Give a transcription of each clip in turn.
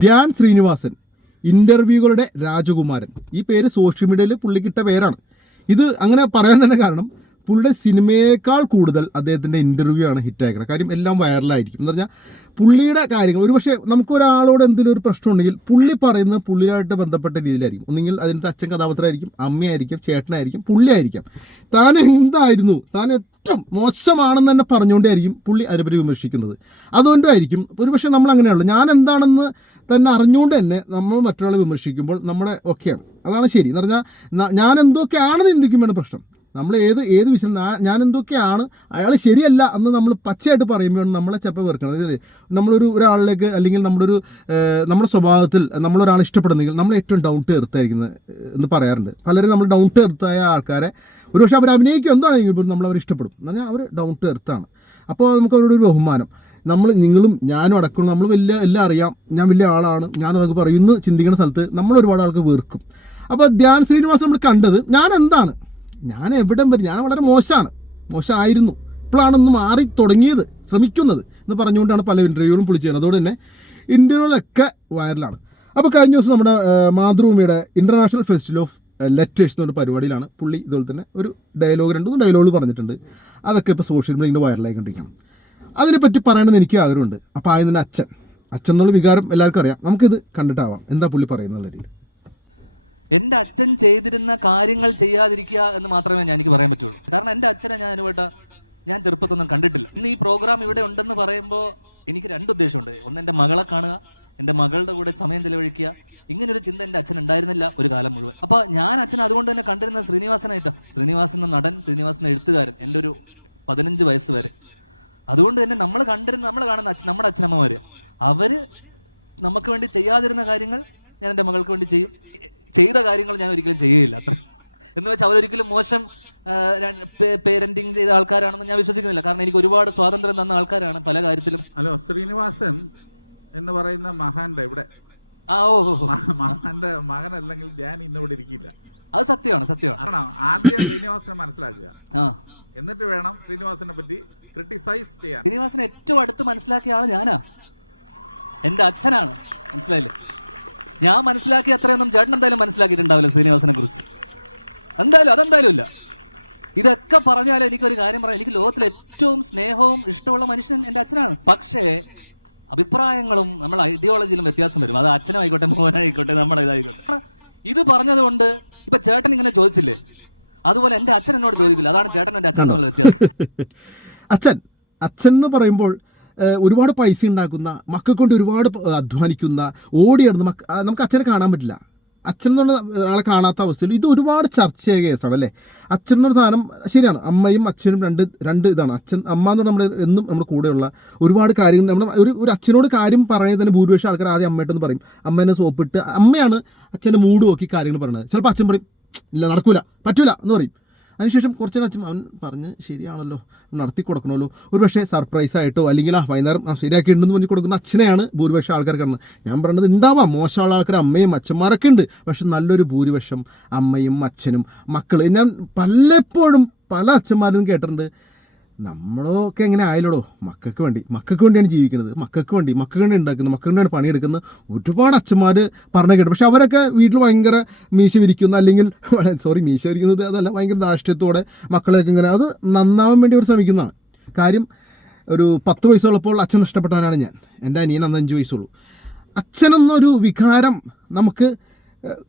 ധ്യാൻ ശ്രീനിവാസൻ ഇന്റർവ്യൂകളുടെ രാജകുമാരൻ. ഈ പേര് സോഷ്യൽ മീഡിയയിൽ പുള്ളിക്കിട്ട പേരാണ്. ഇത് അങ്ങനെ പറയാൻ തന്നെ കാരണം പുള്ളിയുടെ സിനിമയേക്കാൾ കൂടുതൽ അദ്ദേഹത്തിന്റെ ഇന്റർവ്യൂ ആണ് ഹിറ്റ് ആക്കുന്നത് കാര്യം എല്ലാം വൈറലായിരിക്കും എന്ന് പറഞ്ഞാൽ പുള്ളിയുടെ കാര്യങ്ങൾ ഒരുപക്ഷെ നമുക്ക് ഒരാളോട് എന്തെങ്കിലും ഒരു പ്രശ്നം ഉണ്ടെങ്കിൽ പുള്ളി പറയുന്നത് പുള്ളിയായിട്ട് ബന്ധപ്പെട്ട രീതിയിലായിരിക്കും. ഒന്നുകിൽ അതിന്റെ അച്ഛൻ കഥാപാത്രമായിരിക്കും അമ്മയായിരിക്കും ചേട്ടനായിരിക്കും പുള്ളിയായിരിക്കാം. താൻ എന്തായിരുന്നു? താൻ ഏറ്റവും മോശമാണെന്ന് തന്നെ പറഞ്ഞുകൊണ്ടേയിരിക്കും പുള്ളി അതിനെപ്പറ്റി വിമർശിക്കുന്നത്. അതുകൊണ്ടായിരിക്കും ഒരുപക്ഷെ നമ്മൾ അങ്ങനെയുള്ളൂ ഞാൻ എന്താണെന്ന് തന്നെ അറിഞ്ഞുകൊണ്ട് തന്നെ നമ്മൾ മറ്റൊരാളെ വിമർശിക്കുമ്പോൾ നമ്മുടെ ഒക്കെയാണ്. അതാണ് ശരി. എന്ന് പറഞ്ഞാൽ ഞാൻ എന്തൊക്കെയാണെന്ന് ചിന്തിക്കുമ്പോഴാണ് പ്രശ്നം. നമ്മൾ ഏത് ഏത് വിഷയം ഞാൻ എന്തൊക്കെയാണ് അയാൾ ശരിയല്ല എന്ന് നമ്മൾ പച്ചയായിട്ട് പറയുമ്പോൾ നമ്മളെ ചിലപ്പോൾ വെറുക്കണം നമ്മളൊരു ഒരാളിലേക്ക് അല്ലെങ്കിൽ നമ്മുടെ ഒരു നമ്മുടെ സ്വഭാവത്തിൽ നമ്മളൊരാളെ ഇഷ്ടപ്പെടുന്നെങ്കിൽ നമ്മൾ ഏറ്റവും ഡൗൺ ടു എർത്ത് ആയിരിക്കുന്നത് എന്ന് പറയാറുണ്ട്. പലരും നമ്മൾ ഡൗൺ ടു എർത്തായ ആൾക്കാരെ ഒരുപക്ഷെ അവർ അഭിനയിക്കും. എന്താണ് പോലും നമ്മൾ അവർ ഇഷ്ടപ്പെടും. എന്ന് പറഞ്ഞാൽ അവർ ഡൗൺ ടു എർത്താണ് അപ്പോൾ നമുക്ക് അവരുടെ ഒരു ബഹുമാനം. നമ്മൾ നിങ്ങളും ഞാനും അടക്കണം നമ്മൾ വലിയ എല്ലാം അറിയാം. ഞാൻ വലിയ ആളാണ്. ഞാൻ അതൊക്കെ പറയുന്നു ചിന്തിക്കുന്ന സ്ഥലത്ത് നമ്മൾ ഒരുപാട് ആൾക്ക് വീർക്കും അപ്പോൾ ധ്യാൻ ശ്രീനിവാസ് നമ്മൾ കണ്ടത് ഞാൻ എന്താണ് ഞാൻ എവിടെ വരും ഞാൻ വളരെ മോശമാണ്. മോശമായിരുന്നു. ഇപ്പോഴാണ് ഒന്ന് മാറി തുടങ്ങിയത് ശ്രമിക്കുന്നത് എന്ന് പറഞ്ഞുകൊണ്ടാണ് പല ഇന്റർവ്യൂകളും ചെയ്യുന്നത് അതുകൊണ്ട് തന്നെ ഇന്റർവ്യൂകളൊക്കെ വൈറലാണ് അപ്പോൾ കഴിഞ്ഞ ദിവസം നമ്മുടെ മാതൃഭൂമിയുടെ ഇന്റർനാഷണൽ ഫെസ്റ്റിവൽ ഓഫ് ലെറ്റേഴ്സ് എന്നൊരു പരിപാടിയിലാണ് പുള്ളി ഇതുപോലെ തന്നെ ഒരു ഡയലോഗ് രണ്ടു ഡയലോഗ് പറഞ്ഞിട്ടുണ്ട്. അതൊക്കെ ഇപ്പോൾ സോഷ്യൽ മീഡിയ ഇങ്ങനെ വൈറലായിക്കൊണ്ടിരിക്കണം അതിനെപ്പറ്റി പറയണമെന്ന് എനിക്ക് ആഗ്രഹമുണ്ട്. അപ്പോൾ ആയതിന്റെ അച്ഛൻ. അച്ഛൻ എന്നുള്ള വികാരം എല്ലാവർക്കും അറിയാം. നമുക്കിത് കണ്ടിട്ടാവാം. എന്താ പുള്ളി പറയുന്നുള്ള രീതിയിൽ? എന്റെ അച്ഛൻ ചെയ്തിരുന്ന കാര്യങ്ങൾ ചെയ്യാതിരിക്കുക എന്ന് മാത്രമേ ഞാൻ എനിക്ക് പറയാൻ പറ്റുള്ളൂ. കാരണം എന്റെ അച്ഛനെ ഞാൻ അനുവേട്ട ഞാൻ ചെറുപ്പത്തൊന്നും കണ്ടിട്ടില്ല. ഇന്ന് ഈ പ്രോഗ്രാം ഇവിടെ ഉണ്ടെന്ന് പറയുമ്പോൾ എനിക്ക് രണ്ട് ഉദ്ദേശമുണ്ട്. ഒന്ന് എന്റെ മകളെ കാണുക എന്റെ മകളുടെ കൂടെ സമയം ചെലവഴിക്കുക. ഇങ്ങനൊരു ചിന്ത എന്റെ അച്ഛൻ ഉണ്ടായിരുന്നില്ല ഒരു കാലം മുഴുവൻ. അപ്പൊ ഞാൻ അച്ഛൻ അതുകൊണ്ട് തന്നെ കണ്ടിരുന്ന ശ്രീനിവാസനായിട്ടാ ശ്രീനിവാസൻ എന്ന നടൻ ശ്രീനിവാസൻ എഴുത്തുകാരൻ എന്റെ ഒരു പതിനഞ്ച് വയസ്സ് വരെ. അതുകൊണ്ട് തന്നെ നമ്മൾ കണ്ടിരുന്ന നമ്മൾ കാണുന്ന അച്ഛൻ നമ്മുടെ അച്ഛനമ്മമാര്. അവർ നമുക്ക് വേണ്ടി ചെയ്യാതിരുന്ന കാര്യങ്ങൾ ഞാൻ എന്റെ മകൾക്ക് വേണ്ടി ചെയ്യും. ചെയ്ത കാര്യങ്ങൾ ഞാൻ ഒരിക്കലും ചെയ്യുകയില്ല അത്ര. എന്ന് വെച്ചാൽ അവരൊരിക്കലും മോശം പേരന്റിങ് ചെയ്ത ആൾക്കാരാണെന്ന് ഞാൻ വിശ്വസിക്കുന്നില്ല. കാരണം എനിക്ക് ഒരുപാട് സ്വാതന്ത്ര്യം തന്ന ആൾക്കാരാണ് പല കാര്യത്തിലും. ഹലോ ശ്രീനിവാസൻ എന്ന് പറയുന്ന മഹാന്റെ ഇവിടെ. ആ ഓ മഹാന്റെ മകൻ അല്ലെങ്കിൽ മഹാന്റെ മകനല്ലെങ്കിൽ ഞാൻ ഇന്ന് ഇവിടെ ഇരിക്കില്ല. അത് സത്യമാണ് സത്യമാണ്. ആദ്യം ശ്രീനിവാസനെ മനസ്സിലാക്കുക. എന്നിട്ട് വേണം ശ്രീനിവാസനെ പറ്റി ക്രിട്ടിസൈസ് ചെയ്യാൻ. ശ്രീനിവാസനെ ഏറ്റവും അടുത്ത് മനസ്സിലാക്കിയ ആൾ ഞാനാ. എന്റെ അച്ഛനാണ്. മനസ്സിലായില്ലേ? ഞാൻ മനസ്സിലാക്കി അത്രയൊന്നും ചേട്ടൻ എന്തായാലും മനസ്സിലാക്കിയിട്ടുണ്ടാവില്ല ശ്രീനിവാസനെ കുറിച്ച്. എന്തായാലും അതെന്തായാലും ഇല്ല. ഇതൊക്കെ പറഞ്ഞാലും എനിക്കൊരു കാര്യം പറയാം. എനിക്ക് ലോകത്തിൽ ഏറ്റവും സ്നേഹവും ഇഷ്ടമുള്ള മനുഷ്യൻ എന്റെ അച്ഛനാണ്. പക്ഷേ അഭിപ്രായങ്ങളും നമ്മൾ ഐഡിയോളജിയിലും വ്യത്യാസം വരും. അത് അച്ഛനായിക്കോട്ടെ മോഹനായിക്കോട്ടെ നമ്മളെ ഇതായിക്കോട്ടെ ഇത് പറഞ്ഞതുകൊണ്ട് ഇപ്പൊ ചേട്ടൻ ഇങ്ങനെ ചോദിച്ചില്ലേ? അതുപോലെ എന്റെ അച്ഛൻ എന്നോട് ചോദിക്കില്ല. അതാണ് ചേട്ടൻ എന്റെ അച്ഛൻ തമ്മിലുള്ള വ്യത്യാസം. അച്ഛൻ അച്ഛൻ എന്ന് പറയുമ്പോൾ ഒരുപാട് പൈസ ഉണ്ടാക്കുന്ന മക്കൾ കൊണ്ട് ഒരുപാട് അധ്വാനിക്കുന്ന ഓടിയിടുന്ന മക്ക നമുക്ക് അച്ഛനെ കാണാൻ പറ്റില്ല. അച്ഛൻ എന്ന് പറഞ്ഞ ഒരാളെ കാണാത്ത അവസ്ഥയിൽ ഇത് ഒരുപാട് ചർച്ചയായ കേസാണ് അല്ലേ? അച്ഛൻ എന്നൊരു സാധനം ശരിയാണ്. അമ്മയും അച്ഛനും രണ്ട് രണ്ട് ഇതാണ്. അച്ഛൻ അമ്മ എന്ന് പറഞ്ഞാൽ നമ്മൾ എന്നും നമ്മുടെ കൂടെയുള്ള ഒരുപാട് കാര്യങ്ങൾ നമ്മുടെ ഒരു ഒരു അച്ഛനോട് കാര്യം പറയുന്നത് തന്നെ ഭൂരിപക്ഷം ആൾക്കാർ ആദ്യം അമ്മയിട്ടെന്ന് പറയും. അമ്മേനെ സോപ്പിട്ട് അമ്മയാണ് അച്ഛന്റെ മൂഡ് നോക്കി കാര്യങ്ങൾ പറയുന്നത് ചിലപ്പോൾ അച്ഛൻ പറയും ഇല്ല നടക്കൂല പറ്റൂല എന്ന് പറയും. അതിനുശേഷം കുറച്ച് അച്ഛൻ അവൻ പറഞ്ഞ് ശരിയാണല്ലോ നടത്തി കൊടുക്കണമല്ലോ. ഒരു പക്ഷേ സർപ്രൈസ് ആയിട്ടോ അല്ലെങ്കിൽ ആ വൈകുന്നേരം ആ ശരിയാക്കിയിട്ടുണ്ടെന്ന് പറഞ്ഞ് കൊടുക്കുന്ന അച്ഛനെയാണ് ഭൂരിപക്ഷം ആൾക്കാർ കാണുന്നത്. ഞാൻ പറഞ്ഞത് ഉണ്ടാവാം മോശമുള്ള ആൾക്കാർ അമ്മയും അച്ഛന്മാരൊക്കെ ഉണ്ട് പക്ഷെ നല്ലൊരു ഭൂരിപക്ഷം അമ്മയും അച്ഛനും മക്കൾ ഞാൻ പലപ്പോഴും പല അച്ഛന്മാരും കേട്ടിട്ടുണ്ട് നമ്മളൊക്കെ എങ്ങനെ ആയാലോടോ? മക്കൾക്ക് വേണ്ടി. മക്കൾക്ക് വേണ്ടിയാണ് ജീവിക്കുന്നത്. മക്കൾക്ക് വേണ്ടി. മക്കൾക്ക് വേണ്ടി ഉണ്ടാക്കുന്നത്. മക്കൾക്ക് വേണ്ടിയാണ് പണിയെടുക്കുന്നത്. ഒരുപാട് അച്ഛന്മാർ പറഞ്ഞു കേട്ടു പക്ഷെ അവരൊക്കെ വീട്ടിൽ ഭയങ്കര മീശ വിരിക്കുന്ന അല്ലെങ്കിൽ സോറി മീശ വിരിക്കുന്നത് അതല്ല ഭയങ്കര ദാഷ്ട്യത്തോടെ മക്കളെയൊക്കെ ഇങ്ങനെ അത് നന്നാവാൻ വേണ്ടി അവർ ശ്രമിക്കുന്നതാണ്. കാര്യം ഒരു പത്ത് വയസ്സുള്ളപ്പോൾ അച്ഛൻ നഷ്ടപ്പെട്ടവനാണ് ഞാൻ. എന്റെ അനിയൻ അന്ന് അഞ്ച് വയസ്സുള്ളൂ. അച്ഛനെന്നൊരു വികാരം നമുക്ക്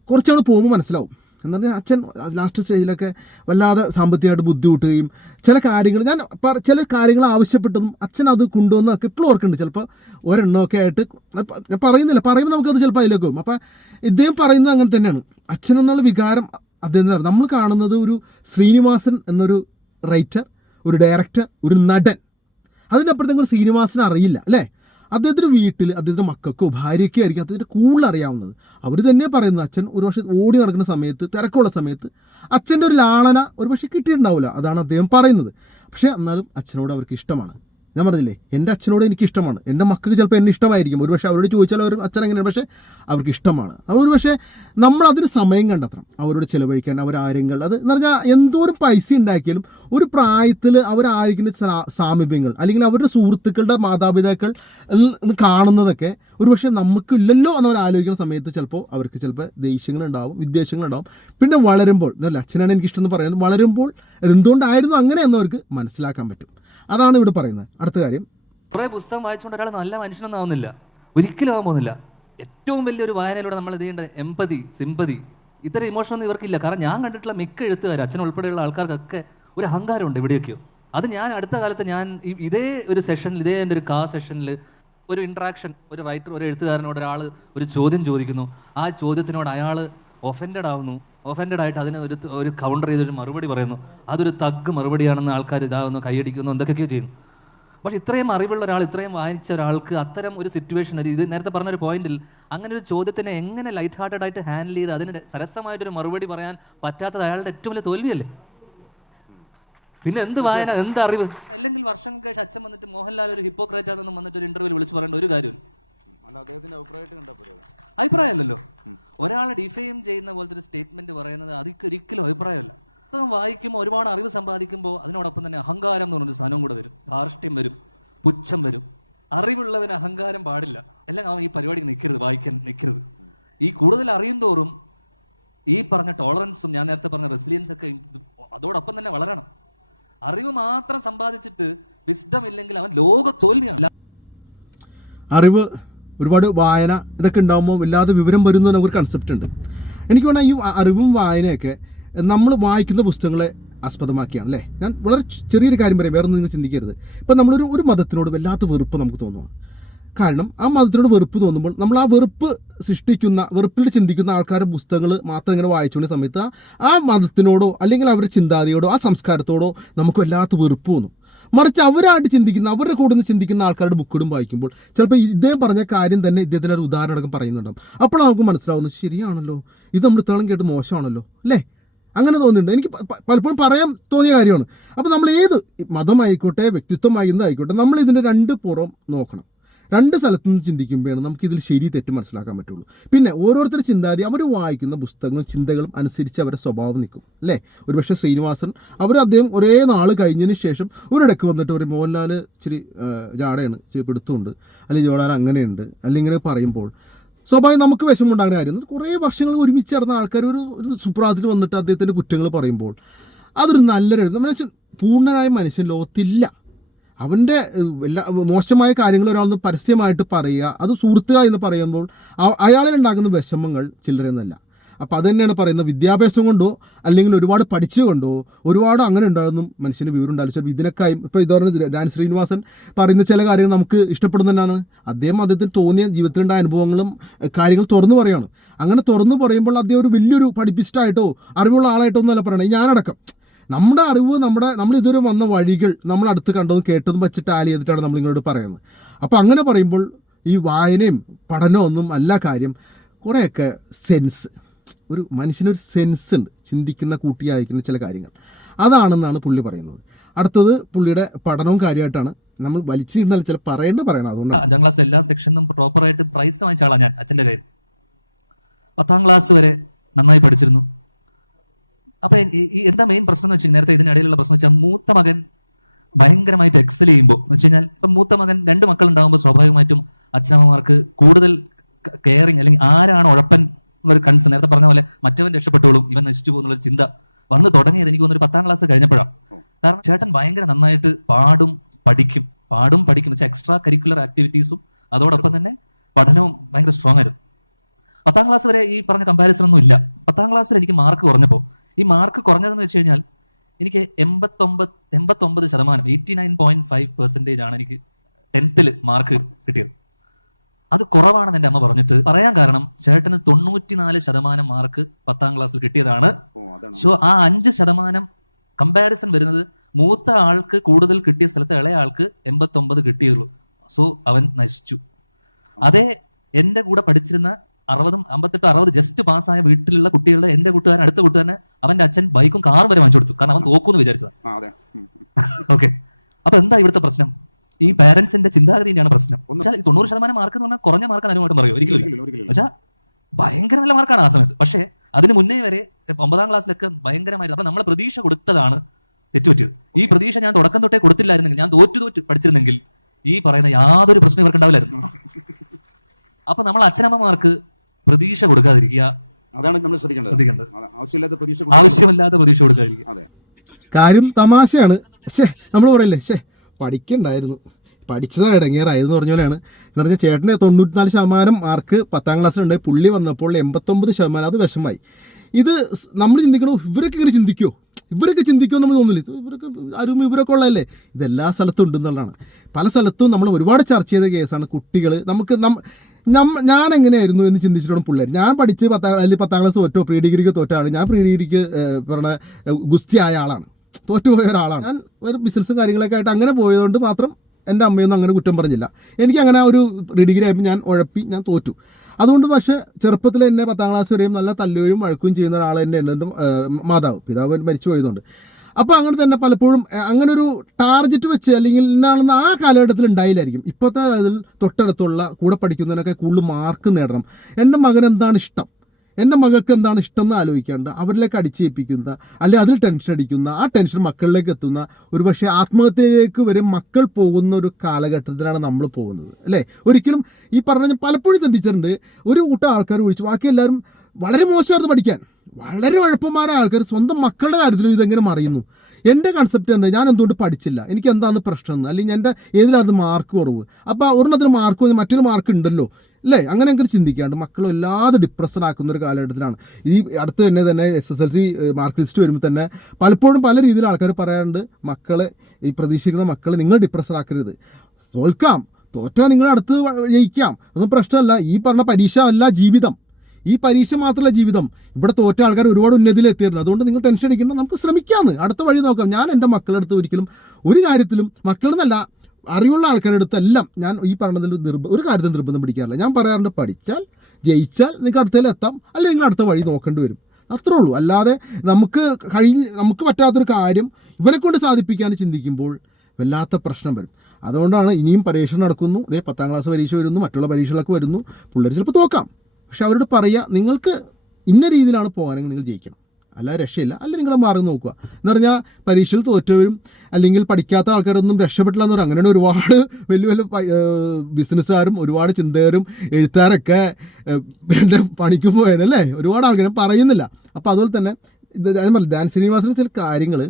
കുറച്ചുകൂടെ പോകുമ്പോൾ മനസ്സിലാവും. എന്ന് പറഞ്ഞാൽ അച്ഛൻ ലാസ്റ്റ് സ്റ്റേജിലൊക്കെ വല്ലാതെ സാമ്പത്തികമായിട്ട് ബുദ്ധിമുട്ടുകയും ചില കാര്യങ്ങൾ ഞാൻ ചില കാര്യങ്ങൾ ആവശ്യപ്പെട്ടതും അച്ഛൻ അത് കൊണ്ടുവന്നൊക്കെ ഇപ്പോഴും ഓർക്കുന്നുണ്ട്. ചിലപ്പോൾ ഒരെണ്ണമൊക്കെ ആയിട്ട് ഞാൻ പറയുന്നില്ല. പറയുമ്പോൾ നമുക്കത് ചിലപ്പോൾ അതിലേക്ക് പോകും. അപ്പം ഇദ്ദേഹം പറയുന്നത് അങ്ങനെ തന്നെയാണ്. അച്ഛനെന്നുള്ള വികാരം അദ്ദേഹം നമ്മൾ കാണുന്നത് ഒരു ശ്രീനിവാസൻ എന്നൊരു റൈറ്റർ ഒരു ഡയറക്ടർ ഒരു നടൻ. അതിനപ്പുറത്തേക്കും ശ്രീനിവാസൻ അറിയില്ല അല്ലേ? അദ്ദേഹത്തിന്റെ വീട്ടിൽ അദ്ദേഹത്തിന്റെ മക്കൾക്കോ ഭാര്യയ്ക്കോ ആയിരിക്കും അദ്ദേഹത്തിന്റെ കൂടുതൽ അറിയാവുന്നത്. അവർ തന്നെ പറയുന്നത് അച്ഛൻ ഒരു പക്ഷേ ഓടി നടക്കുന്ന സമയത്ത് തിരക്കുള്ള സമയത്ത് അച്ഛന്റെ ഒരു ലാളന ഒരു പക്ഷേ കിട്ടിയിട്ടുണ്ടാവില്ല. അതാണ് അദ്ദേഹം പറയുന്നത്. പക്ഷേ എന്നാലും അച്ഛനോട് അവർക്ക് ഇഷ്ടമാണ്. ഞാൻ പറഞ്ഞില്ലേ എന്റെ അച്ഛനോട് എനിക്ക് ഇഷ്ടമാണ് എന്റെ മക്കൾക്ക് ചിലപ്പോൾ എന്നെ ഇഷ്ടമായിരിക്കും. ഒരു പക്ഷേ അവരോട് ചോദിച്ചാൽ അവർ അച്ഛൻ എങ്ങനെയാണ്? പക്ഷേ അവർക്ക് ഇഷ്ടമാണ്. അവർ പക്ഷേ നമ്മൾ അതിന് സമയം കണ്ടെത്തണം. അവരോട് ചിലവഴിക്കാൻ അവർ ആര്യങ്ങൾ അത് എന്ന് പറഞ്ഞാൽ എന്തോരം പൈസ ഉണ്ടാക്കിയാലും ഒരു പ്രായത്തിൽ അവരായിരിക്കുന്ന സാമീപ്യങ്ങൾ അല്ലെങ്കിൽ അവരുടെ സുഹൃത്തുക്കളുടെ മാതാപിതാക്കൾ കാണുന്നതൊക്കെ ഒരു പക്ഷേ നമുക്കില്ലല്ലോ എന്നവർ ആലോചിക്കുന്ന സമയത്ത് ചിലപ്പോൾ അവർക്ക് ചിലപ്പോൾ ദേഷ്യങ്ങളുണ്ടാവും വിദ്വേഷങ്ങളുണ്ടാവും പിന്നെ വളരുമ്പോൾ എന്നല്ല അച്ഛനാണ് എനിക്കിഷ്ടം എന്ന് പറയുന്നത് വളരുമ്പോൾ എന്തുകൊണ്ടായിരുന്നു അങ്ങനെ എന്നവർക്ക് മനസ്സിലാക്കാൻ പറ്റും. അതാണ് ഇവിടെ പറയുന്നത്. അടുത്ത കാര്യം. കുറെ പുസ്തകം വായിച്ചുകൊണ്ട് ഒരാൾ നല്ല മനുഷ്യനൊന്നും ആവുന്നില്ല. ഒരിക്കലും ആവാൻ പോകുന്നില്ല. ഏറ്റവും വലിയൊരു വായനയിലൂടെ നമ്മൾ ഇത് ചെയ്യേണ്ട എമ്പതി സിമ്പതി ഇത്ര ഇമോഷനൊന്നും ഇവർക്കില്ല. കാരണം ഞാൻ കണ്ടിട്ടുള്ള മിക്ക എഴുത്തുകാർ അച്ഛൻ ഉൾപ്പെടെയുള്ള ആൾക്കാർക്കൊക്കെ ഒരു അഹങ്കാരമുണ്ട് ഇവിടെയൊക്കെയോ അത് ഞാൻ അടുത്ത കാലത്ത് ഞാൻ ഇതേ ഒരു സെഷനിൽ ഇതേ എന്റെ ഒരു കാ സെഷനിൽ ഒരു ഇൻട്രാക്ഷൻ ഒരു റൈറ്റർ ഒരു എഴുത്തുകാരനോട് ഒരാൾ ഒരു ചോദ്യം ചോദിക്കുന്നു. ആ ചോദ്യത്തിനോട് അയാൾ ഒഫൻഡഡ് ആവുന്നു. ഒഫൻഡഡ് ആയിട്ട് അതിന് ഒരു ഒരു കൗണ്ടർ ചെയ്തൊരു മറുപടി പറയുന്നു. അതൊരു തഗ് മറുപടിയാണെന്ന് ആൾക്കാർ ഇതാകുന്നു കൈയടിക്കുന്നു എന്തൊക്കെയൊക്കെയോ ചെയ്യുന്നു. പക്ഷെ ഇത്രയും അറിവുള്ള ഒരാൾ ഇത്രയും വായിച്ച ഒരാൾക്ക് അത്തരം ഒരു സിറ്റുവേഷൻ ഒരു ഇത് നേരത്തെ പറഞ്ഞ ഒരു പോയിന്റിൽ അങ്ങനെ ഒരു ചോദ്യത്തിനെ എങ്ങനെ ലൈറ്റ് ഹാർട്ടഡ് ആയിട്ട് ഹാൻഡിൽ ചെയ്ത് അതിന് സരസമായിട്ടൊരു മറുപടി പറയാൻ പറ്റാത്തത് അയാളുടെ ഏറ്റവും വലിയ തോൽവിയല്ലേ? പിന്നെ എന്ത് വായന എന്ത് അറിവ്? അല്ലെങ്കിൽ വർഷം കഴിച്ച് അച്ഛൻ വന്നിട്ട് മോഹൻലാൽ ഒരു ഹിപ്പോക്രേറ്റ് ആണെന്ന് വന്നിട്ട് ഒരു ഇന്റർവ്യൂ വിളിച്ച് പറയേണ്ട ഒരു കാര്യം അഭിപ്രായമല്ലല്ലോ. ഒരാളെ ഡിഫൈം ചെയ്യുന്ന പോലത്തെ ഒരു സ്റ്റേറ്റ്മെന്റ് പറയുന്നത് അതിക്ക് ഒരിക്കലും അഭിപ്രായമല്ല. പുസ്തകം വായിക്കുമ്പോൾ ഒരുപാട് അറിവ് സമ്പാദിക്കുമ്പോൾ അതിനോടൊപ്പം തന്നെ അഹങ്കാരം എന്ന് പറഞ്ഞൊരു സാധനം കൂടെ വരും. ധാർഷ്ട്യം വരും പുച്ഛം വരും. അറിവുള്ളവന് അഹങ്കാരം പാടില്ല. എല്ലാം അവൻ ഈ പരിപാടിക്ക് നിൽക്കരുത് വായിക്കാൻ നിൽക്കരുത് ഈ കൂടുതൽ അറിയും തോറും ഈ പറഞ്ഞ ടോളറൻസും ഞാൻ നേരത്തെ പറഞ്ഞ റെസിലിയൻസ് ഒക്കെ അതോടൊപ്പം തന്നെ വളരണം. അറിവ് മാത്രം സമ്പാദിച്ചിട്ട് വിസ്ഡം ഇല്ലെങ്കിൽ അവൻ ലോക തോൽവിയാണ് അറിവ് ഒരുപാട് വായന ഇതൊക്കെ ഉണ്ടാകുമ്പോൾ വല്ലാതെ വിവരം വരുന്ന നമുക്കൊരു കൺസെപ്റ്റ് ഉണ്ട്. എനിക്ക് വേണം ഈ അറിവും വായനയൊക്കെ നമ്മൾ വായിക്കുന്ന പുസ്തകങ്ങളെ ആസ്പദമാക്കിയാണ് അല്ലേ? ഞാൻ വളരെ ചെറിയൊരു കാര്യം പറയാം വേറെ നിങ്ങൾ ചിന്തിക്കരുത്. ഇപ്പം നമ്മളൊരു ഒരു മതത്തിനോട് വല്ലാത്ത വെറുപ്പ് നമുക്ക് തോന്നുക കാരണം ആ മതത്തിനോട് വെറുപ്പ് തോന്നുമ്പോൾ നമ്മൾ ആ വെറുപ്പ് സൃഷ്ടിക്കുന്ന വെറുപ്പിൽ ചിന്തിക്കുന്ന ആൾക്കാരുടെ പുസ്തകങ്ങൾ മാത്രം ഇങ്ങനെ വായിച്ചുകൊണ്ട് സമയത്ത് ആ മതത്തിനോടോ അല്ലെങ്കിൽ അവരുടെ ചിന്താഗതിയോടോ ആ സംസ്കാരത്തോടോ നമുക്ക് വല്ലാത്ത വെറുപ്പ് തോന്നും. മറിച്ച് അവരായിട്ട് ചിന്തിക്കുന്ന അവരുടെ കൂടെ നിന്ന് ചിന്തിക്കുന്ന ആൾക്കാരുടെ ബുക്കിടും വായിക്കുമ്പോൾ. ചിലപ്പോൾ ഇദ്ദേഹം പറഞ്ഞ കാര്യം തന്നെ ഇദ്ദേഹത്തിന് ഒരു ഉദാഹരണം പറയുന്നുണ്ടാവും. അപ്പോൾ നമുക്ക് മനസ്സിലാവുന്നു ശരിയാണല്ലോ. ഇത് നമ്മൾ ഇത്രയും കേട്ട് മോശമാണല്ലോ അല്ലേ? അങ്ങനെ തോന്നുന്നുണ്ട് എനിക്ക് പലപ്പോഴും പറയാൻ തോന്നിയ കാര്യമാണ്. അപ്പോൾ നമ്മൾ ഏത് മതമായിക്കോട്ടെ വ്യക്തിത്വമായി എന്തായിക്കോട്ടെ നമ്മൾ ഇതിന്റെ രണ്ട് പുറം നോക്കണം. രണ്ട് സ്ഥലത്തു നിന്ന് ചിന്തിക്കുമ്പോഴാണ് നമുക്ക് ഇതിൽ ശരി തെറ്റ് മനസ്സിലാക്കാൻ പറ്റുള്ളൂ. പിന്നെ ഓരോരുത്തർ ചിന്താതി അവർ വായിക്കുന്ന പുസ്തകങ്ങളും ചിന്തകളും അനുസരിച്ച് അവരുടെ സ്വഭാവം നിൽക്കും അല്ലേ? ഒരുപക്ഷെ ശ്രീനിവാസൻ അവർ അദ്ദേഹം ഒരേ നാൾ കഴിഞ്ഞതിന് ശേഷം ഒരിടയ്ക്ക് വന്നിട്ട് ഒരു മോഹൻലാൽ ഇച്ചിരി ജാടയാണ് ഇച്ചിരി പിടുത്തമുണ്ട് അല്ലെങ്കിൽ ജോടാൻ അങ്ങനെയുണ്ട് അല്ലെങ്കിൽ ഇങ്ങനെ പറയുമ്പോൾ സ്വാഭാവികം നമുക്ക് വിഷമമുണ്ടാകുന്ന കാര്യം കുറേ വർഷങ്ങൾ ഒരുമിച്ച് നടന്ന ആൾക്കാർ ഒരു സുപ്രാതത്തിൽ വന്നിട്ട് അദ്ദേഹത്തിന്റെ കുറ്റങ്ങൾ പറയുമ്പോൾ അതൊരു നല്ലൊരു മനുഷ്യൻ പൂർണനായ മനുഷ്യൻ ലോകത്തില്ല. അവന്റെ എല്ലാ മോശമായ കാര്യങ്ങൾ ഒരാളൊന്ന് പരസ്യമായിട്ട് പറയുക അത് സുഹൃത്തുക്കൾ എന്ന് പറയുമ്പോൾ അയാളിലുണ്ടാകുന്ന വിഷമങ്ങൾ ചില്ലറയൊന്നുമല്ല. അപ്പോൾ അത് തന്നെയാണ് പറയുന്നത് വിദ്യാഭ്യാസം കൊണ്ടോ അല്ലെങ്കിൽ ഒരുപാട് പഠിച്ചുകൊണ്ടോ ഒരുപാട് അങ്ങനെ ഉണ്ടാകുന്നു മനുഷ്യന് വിവരം ഉണ്ടാകും ചിലപ്പോൾ ഇതിനൊക്കെയും ഇപ്പോൾ ഇത് പറഞ്ഞ ഡാൻ ശ്രീനിവാസൻ പറയുന്ന ചില കാര്യങ്ങൾ നമുക്ക് ഇഷ്ടപ്പെടുന്നതാണ് അദ്ദേഹം അദ്ദേഹത്തിന് തോന്നിയ ജീവിതത്തിലുണ്ടായ അനുഭവങ്ങളും കാര്യങ്ങൾ തുറന്നു പറയുകയാണ് അങ്ങനെ തുറന്നു പറയുമ്പോൾ അദ്ദേഹം ഒരു വലിയൊരു പഠിപ്പിസ്റ്റായിട്ടോ അറിവുള്ള ആളായിട്ടോ ഒന്നുമല്ല പറയണേ ഞാനടക്കം. നമ്മുടെ അറിവ് നമ്മുടെ നമ്മൾ ഇതുവരെ വന്ന വഴികൾ നമ്മൾ അടുത്ത് കണ്ടതും കേട്ടതും വെച്ചിട്ട് ആലി ചെയ്തിട്ടാണ് നമ്മൾ ഇങ്ങോട്ട് പറയുന്നത്. അപ്പോൾ അങ്ങനെ പറയുമ്പോൾ ഈ വായനയും പഠനവും ഒന്നും അല്ല കാര്യം. കുറേയൊക്കെ സെൻസ് ഒരു മനുഷ്യനൊരു സെൻസ് ഉണ്ട്. ചിന്തിക്കുന്ന കൂട്ടി അയക്കുന്ന ചില കാര്യങ്ങൾ. അതാണെന്നാണ് പുള്ളി പറയുന്നത്. അടുത്തത് പുള്ളിയുടെ പഠനവും കാര്യമായിട്ടാണ്. നമ്മൾ വലിച്ചിരുന്നാൽ ചില പറയേണ്ട പറയണം. അതുകൊണ്ട് അഞ്ചാം ക്ലാസ് എല്ലാ സെക്ഷനും പ്രോപ്പറായിട്ട് പ്രൈസ് വാങ്ങിച്ചാളാണ് ഞാൻ അച്ഛന്റെ കയ്യിൽ. പത്താം ക്ലാസ് വരെ നന്നായി പഠിച്ചിരുന്നു. അപ്പൊ എന്താ മെയിൻ പ്രശ്നം എന്ന് വെച്ചാൽ നേരത്തെ ഇതിനിടയിലുള്ള പ്രശ്നം വെച്ചാൽ മൂത്ത മകൻ ഭയങ്കരമായിട്ട് എക്സൽ ചെയ്യുമ്പോൾ എന്ന് വെച്ച് കഴിഞ്ഞാൽ ഇപ്പൊ മൂത്ത മകൻ രണ്ട് മക്കൾ ഉണ്ടാകുമ്പോൾ സ്വാഭാവികമായിട്ടും അച്ഛനമ്മമാർക്ക് കൂടുതൽ കെയറിങ് അല്ലെങ്കിൽ ആരാണ് ഉഴപ്പൻ എന്നൊരു കൺസേൺ നേരത്തെ പറഞ്ഞ പോലെ മറ്റവൻ രക്ഷപ്പെട്ടോളും ഇവൻ നശിച്ചു പോകുന്നുള്ള ചിന്ത വന്ന് തുടങ്ങിയത് എനിക്ക് തോന്നുന്നു ഒരു പത്താം ക്ലാസ് കഴിഞ്ഞപ്പോഴാണ് കാരണം ചേട്ടൻ ഭയങ്കര നന്നായിട്ട് പാടും പഠിക്കും. പാടും പഠിക്കും. വെച്ചാൽ എക്സ്ട്രാ കരിക്കുലർ ആക്ടിവിറ്റീസും അതോടൊപ്പം തന്നെ പഠനവും ഭയങ്കര സ്ട്രോങ് ആയിരുന്നു. പത്താം ക്ലാസ് വരെ ഈ പറഞ്ഞ കമ്പാരിസൺ ഒന്നും ഇല്ല. പത്താം ക്ലാസ്സിൽ എനിക്ക് മാർക്ക് കുറഞ്ഞപ്പോൾ ഈ മാർക്ക് കുറഞ്ഞതെന്ന് വെച്ച് കഴിഞ്ഞാൽ എനിക്ക് എൺപത്തൊമ്പത് എൺപത്തൊമ്പത് ശതമാനം eighty nine point five percentage ആണ് എനിക്ക് ടെൻത്തിൽ മാർക്ക് കിട്ടിയത്. അത് കുറവാണെന്ന് എന്റെ അമ്മ പറഞ്ഞിട്ട് പറയാൻ കാരണം ചേട്ടന് തൊണ്ണൂറ്റിനാല് ശതമാനം മാർക്ക് പത്താം ക്ലാസ്സിൽ കിട്ടിയതാണ്. സോ ആ അഞ്ച് ശതമാനം കമ്പാരിസൺ വരുന്നത് മൂത്ത ആൾക്ക് കൂടുതൽ കിട്ടിയ സ്ഥലത്ത് ഇളയ ആൾക്ക് എൺപത്തൊമ്പത് കിട്ടിയുള്ളൂ സോ അവൻ നശിച്ചു. അതേ എന്റെ കൂടെ പഠിച്ചിരുന്ന അറുപതും അമ്പത്തെട്ട് അറുപത് ജസ്റ്റ് പാസ്സായ വീട്ടിലുള്ള കുട്ടികളുടെ എന്റെ കൂട്ടുകാരൻ അടുത്ത കൂട്ടുകാരന് അവന്റെ അച്ഛൻ ബൈക്കും കാറും വരെ വാങ്ങിച്ചു കൊടുത്തു. കാരണം അവൻ തോക്കൂന്ന് വിചാരിച്ചതാണ്. ഓക്കെ അപ്പൊ എന്താ ഇവിടുത്തെ പ്രശ്നം? ഈ പാരന്റ്സിന്റെ ചിന്താഗതി തന്നെയാണ് പ്രശ്നം. തൊണ്ണൂറ് ശതമാനം മാർക്ക് എന്ന് പറഞ്ഞാൽ കുറഞ്ഞ മാർക്ക് അനുമായിട്ട് പറയും ഒരിക്കലും വെച്ചാൽ ഭയങ്കര നല്ല മാർക്കാണ് ആ സമയത്ത്. പക്ഷേ അതിന് മുന്നേ വരെ ഒമ്പതാം ക്ലാസ്സിലൊക്കെ ഭയങ്കരമായിട്ട് അപ്പൊ നമ്മളെ പ്രതീക്ഷ കൊടുത്തതാണ് തെറ്റുപറ്റിയത്. ഈ പ്രതീക്ഷ ഞാൻ തുടക്കം തൊട്ടേ കൊടുത്തില്ലായിരുന്നെങ്കിൽ ഞാൻ തോറ്റു തോറ്റു പഠിച്ചിരുന്നെങ്കിൽ ഈ പറയുന്ന യാതൊരു പ്രശ്നം ഇവർക്ക് ഉണ്ടാവില്ലായിരുന്നു അപ്പൊ നമ്മൾ അച്ഛനമ്മമാർക്ക് പ്രതീക്ഷ കൊടുക്കാതിരിക്കുക അതാണ് നമ്മൾ ശ്രദ്ധിക്കേണ്ടത്. ആവശ്യമില്ലാത്ത പ്രതീക്ഷ ആവശ്യമില്ലാത്ത പ്രതീക്ഷ കൊടുക്കാതിരിക്കുക. അതെ. കാര്യം തമാശയാണ്. ശേ നമ്മൾ പറയല്ലേ ശേ പഠിക്കണ്ടായിരുന്നു. പഠിച്ചതാണ് ഇടങ്ങിയറായെന്ന് പറഞ്ഞ പോലെയാണ്. എന്ന് പറഞ്ഞാൽ ചേട്ടന്റെ തൊണ്ണൂറ്റിനാല് ശതമാനം മാർക്ക് പത്താം ക്ലാസ്സിലുണ്ട്. പുള്ളി വന്നപ്പോൾ എൺപത്തൊമ്പത് ശതമാനം അത് വിഷമായി ഇത് നമ്മൾ ചിന്തിക്കണോ ഇവരൊക്കെ ഇങ്ങനെ ചിന്തിക്കുമോ ഇവരൊക്കെ ചിന്തിക്കുമോ നമ്മൾ തോന്നില്ല ഇവരൊക്കെ ആരും ഇവരൊക്കെ ഉള്ളതല്ലേ? ഇതെല്ലാ സ്ഥലത്തും ഉണ്ടെന്നുള്ളതാണ് പല സ്ഥലത്തും നമ്മൾ ഒരുപാട് ചർച്ച ചെയ്ത കേസാണ് കുട്ടികൾ നമുക്ക് നം ഞാൻ എങ്ങനെയായിരുന്നു എന്ന് ചിന്തിച്ചിട്ടാണ് പുള്ളേർ ഞാൻ പഠിച്ച് പത്താം അല്ലെങ്കിൽ പത്താം ക്ലാസ് തോറ്റോ. പ്രീ ഡിഗ്രിക്ക് തോറ്റ ആൾ ഞാൻ പ്രീ ഡിഗ്രിക്ക് പറഞ്ഞ ഗുസ്തി ആയ ആളാണ്. തോറ്റുപോയ ഒരാളാണ്. ഞാൻ ഒരു ബിസിനസ്സും കാര്യങ്ങളൊക്കെ ആയിട്ട് അങ്ങനെ പോയതുകൊണ്ട് മാത്രം എന്റെ അമ്മയൊന്നും അങ്ങനെ കുറ്റം പറഞ്ഞില്ല. എനിക്ക് അങ്ങനെ ഒരു ഡിഗ്രി ആയപ്പോൾ ഞാൻ ഉഴപ്പി ഞാൻ തോറ്റു. അതുകൊണ്ട് പക്ഷേ ചെറുപ്പത്തിൽ എന്നെ പത്താം ക്ലാസ് വരെയും നല്ല തല്ലുകയും വഴക്കുകയും ചെയ്യുന്ന ഒരാൾ എന്റെ എന്റെ മാതാവ്. പിതാവ് മരിച്ചു പോയതുകൊണ്ട്. അപ്പോൾ അങ്ങനെ തന്നെ പലപ്പോഴും അങ്ങനെ ഒരു ടാർഗറ്റ് വെച്ച് അല്ലെങ്കിൽ ഇന്നാണെന്ന് ആ കാലഘട്ടത്തിൽ ഉണ്ടായില്ലായിരിക്കും. ഇപ്പോഴത്തെ അതിൽ തൊട്ടടുത്തുള്ള കൂടെ പഠിക്കുന്നതിനൊക്കെ കൂടുതൽ മാർക്ക് നേടണം. എന്റെ മകൻ എന്താണ് ഇഷ്ടം? എന്റെ മകൾക്ക് എന്താണ് ഇഷ്ടം എന്ന് ആലോചിക്കാണ്ട് അവരിലേക്ക് അടിച്ചേൽപ്പിക്കുന്ന അല്ലെ അതിൽ ടെൻഷൻ അടിക്കുന്ന ആ ടെൻഷൻ മക്കളിലേക്ക് എത്തുന്ന ഒരു പക്ഷേ ആത്മഹത്യയിലേക്ക് വരെ മക്കൾ പോകുന്ന ഒരു കാലഘട്ടത്തിലാണ് നമ്മൾ പോകുന്നത് അല്ലേ? ഒരിക്കലും ഈ പറഞ്ഞ പലപ്പോഴും തെറ്റിച്ചിട്ടുണ്ട് ഒരു കൂട്ടം ആൾക്കാർ വിളിച്ചു ബാക്കി എല്ലാവരും വളരെ മോശമായിരുന്നു പഠിക്കാൻ. വളരെ ഉഴപ്പന്മാരായ ആൾക്കാർ സ്വന്തം മക്കളുടെ കാര്യത്തിൽ ഇതെങ്ങനെ മറിയുന്നു? എന്റെ കൺസെപ്റ്റ് എന്താ? ഞാൻ എന്തുകൊണ്ട് പഠിച്ചില്ല? എനിക്ക് എന്താണ് പ്രശ്നം എന്ന്? അല്ലെങ്കിൽ എന്റെ ഏതിലായിരുന്നു മാർക്ക് കുറവ്? അപ്പോൾ ഒരെണ്ണത്തിന് മാർക്ക് മറ്റൊരു മാർക്ക് ഉണ്ടല്ലോ. അല്ലേ? അങ്ങനെ എനിക്ക് ചിന്തിക്കാണ്ട് മക്കൾ വല്ലാതെ ഡിപ്രസ്ഡ് ആക്കുന്ന ഒരു കാലഘട്ടത്തിലാണ്. ഈ അടുത്ത് തന്നെ തന്നെ S S L C mark list വരുമ്പോൾ തന്നെ പലപ്പോഴും പല രീതിയിൽ ആൾക്കാർ പറയാറുണ്ട് മക്കളെ ഈ പ്രതീക്ഷിക്കുന്ന മക്കളെ നിങ്ങൾ ഡിപ്രസ്ഡ് ആക്കരുത്. തോൽക്കാം. തോറ്റാൽ നിങ്ങൾ അടുത്ത് ജയിക്കാം. അതൊന്നും പ്രശ്നമല്ല. ഈ പറഞ്ഞ പരീക്ഷ അല്ല ജീവിതം. ഈ പരീക്ഷ മാത്രമല്ല ജീവിതം. ഇവിടെ തോറ്റ ആൾക്കാർ ഒരുപാട് ഉന്നതിയിൽ എത്തിയിട്ടുണ്ട് അതുകൊണ്ട് നിങ്ങൾ ടെൻഷൻ അടിക്കേണ്ട. നമുക്ക് ശ്രമിക്കാമെന്ന് അടുത്ത വഴി നോക്കാം. ഞാൻ എന്റെ മക്കളുടെ അടുത്ത് ഒരിക്കലും ഒരു കാര്യത്തിലും മക്കളുടെ നല്ല അറിവുള്ള ആൾക്കാരുടെ അടുത്തെല്ലാം ഞാൻ ഈ പറഞ്ഞതിൽ നിർബ ഒരു കാര്യത്തിൽ നിർബന്ധം പിടിക്കാറില്ല. ഞാൻ പറയാറുണ്ട് പഠിച്ചാൽ ജയിച്ചാൽ നിങ്ങൾക്ക് അടുത്തതിൽ എത്താം. അല്ലെങ്കിൽ നിങ്ങൾ അടുത്ത വഴി നോക്കേണ്ടി വരും. അത്രേ ഉള്ളൂ. അല്ലാതെ നമുക്ക് കഴിഞ്ഞ് നമുക്ക് പറ്റാത്തൊരു കാര്യം ഇവരെ കൊണ്ട് സാധിപ്പിക്കാൻ ചിന്തിക്കുമ്പോൾ വല്ലാത്ത പ്രശ്നം വരും. അതുകൊണ്ടാണ് ഇനിയും പരീക്ഷ നടക്കുന്നു. അതേ പത്താം ക്ലാസ് പരീക്ഷ വരുന്നു. മറ്റുള്ള പരീക്ഷകളൊക്കെ വരുന്നു. പിള്ളേർ ചിലപ്പോൾ തോക്കാം. പക്ഷെ അവരോട് പറയുക നിങ്ങൾക്ക് ഇന്ന രീതിയിലാണ് പോകാനെങ്കിൽ നിങ്ങൾ ജയിക്കണം. അല്ല രക്ഷയില്ല. അല്ല നിങ്ങൾ മാറി നോക്കുക. എന്ന് പറഞ്ഞാൽ പരീക്ഷയിൽ തോറ്റവരും അല്ലെങ്കിൽ പഠിക്കാത്ത ആൾക്കാരൊന്നും രക്ഷപ്പെട്ടില്ല എന്ന് അങ്ങനെയാണ് ഒരുപാട് വലിയ വലിയ ബിസിനസ്സുകാരും ഒരുപാട് ചിന്തകരും എഴുത്തുകാരൊക്കെ ഏഹ് എന്റെ പണിക്ക് അല്ലേ? ഒരുപാട് ആൾക്കാർ ഞാൻ പറയുന്നില്ല. അപ്പോൾ അതുപോലെ തന്നെ ഇത് ഞാൻ പറഞ്ഞു ധ്യാൻ ശ്രീനിവാസിന്റെ ചില കാര്യങ്ങൾ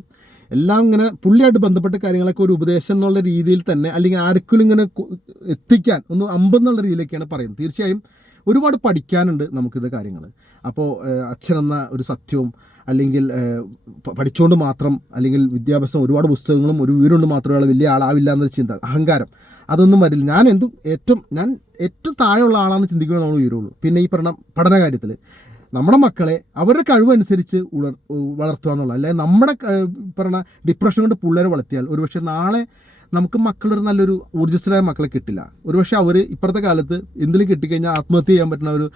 എല്ലാം ഇങ്ങനെ പുള്ളിയായിട്ട് ബന്ധപ്പെട്ട കാര്യങ്ങളൊക്കെ ഒരു ഉപദേശം എന്നുള്ള രീതിയിൽ തന്നെ അല്ലെങ്കിൽ ആർക്കും ഇങ്ങനെ എത്തിക്കാൻ ഒന്ന് അമ്പെന്നുള്ള രീതിയിലൊക്കെയാണ് പറയുന്നത്. തീർച്ചയായും ഒരുപാട് പഠിക്കാനുണ്ട് നമുക്കിത് കാര്യങ്ങൾ അപ്പോൾ അച്ഛനെന്ന ഒരു സത്യവും അല്ലെങ്കിൽ പഠിച്ചുകൊണ്ട് മാത്രം അല്ലെങ്കിൽ വിദ്യാഭ്യാസം ഒരുപാട് പുസ്തകങ്ങളും ഒരു വീടുകൊണ്ട് മാത്രമേ വലിയ ആളാവില്ല എന്നൊരു ചിന്ത അഹങ്കാരം. അതൊന്നും വരില്ല. ഞാൻ എന്തും ഏറ്റവും ഞാൻ ഏറ്റവും താഴെയുള്ള ആളാണെന്ന് ചിന്തിക്കുമ്പോൾ നമ്മൾ ഉയരുള്ളൂ. പിന്നെ ഈ പറഞ്ഞ പഠന കാര്യത്തിൽ നമ്മുടെ മക്കളെ അവരുടെ കഴിവനുസരിച്ച് ഉളർ വളർത്തുക എന്നുള്ള അല്ലെ നമ്മുടെ പറഞ്ഞ ഡിപ്രഷൻ കൊണ്ട് പിള്ളേരെ വളർത്തിയാൽ ഒരുപക്ഷെ നാളെ നമുക്ക് മക്കളൊരു നല്ലൊരു ഊർജസ്വരായ മക്കളെ കിട്ടില്ല. ഒരുപക്ഷെ അവർ ഇപ്പോഴത്തെ കാലത്ത് എന്തെങ്കിലും കിട്ടിക്കഴിഞ്ഞാൽ ആത്മഹത്യ ചെയ്യാൻ പറ്റുന്ന ഒരു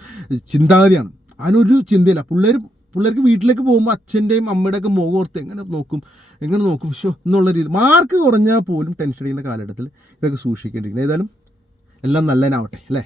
ചിന്താഗതിയാണ്. അതിനൊരു ചിന്തയില്ല. പിള്ളേർ പിള്ളേർക്ക് വീട്ടിലേക്ക് പോകുമ്പോൾ അച്ഛന്റെയും അമ്മയുടെ ഒക്കെ മുഖം ഓർത്ത് എങ്ങനെ നോക്കും എങ്ങനെ നോക്കും? ഷോ എന്നുള്ള രീതി. മാർക്ക് കുറഞ്ഞാൽ പോലും ടെൻഷൻ അടിക്കുന്ന കാലഘട്ടത്തിൽ ഇതൊക്കെ സൂക്ഷിക്കേണ്ടിരിക്കുന്നത് ഏതായാലും എല്ലാം നല്ലതിനാവട്ടെ അല്ലേ?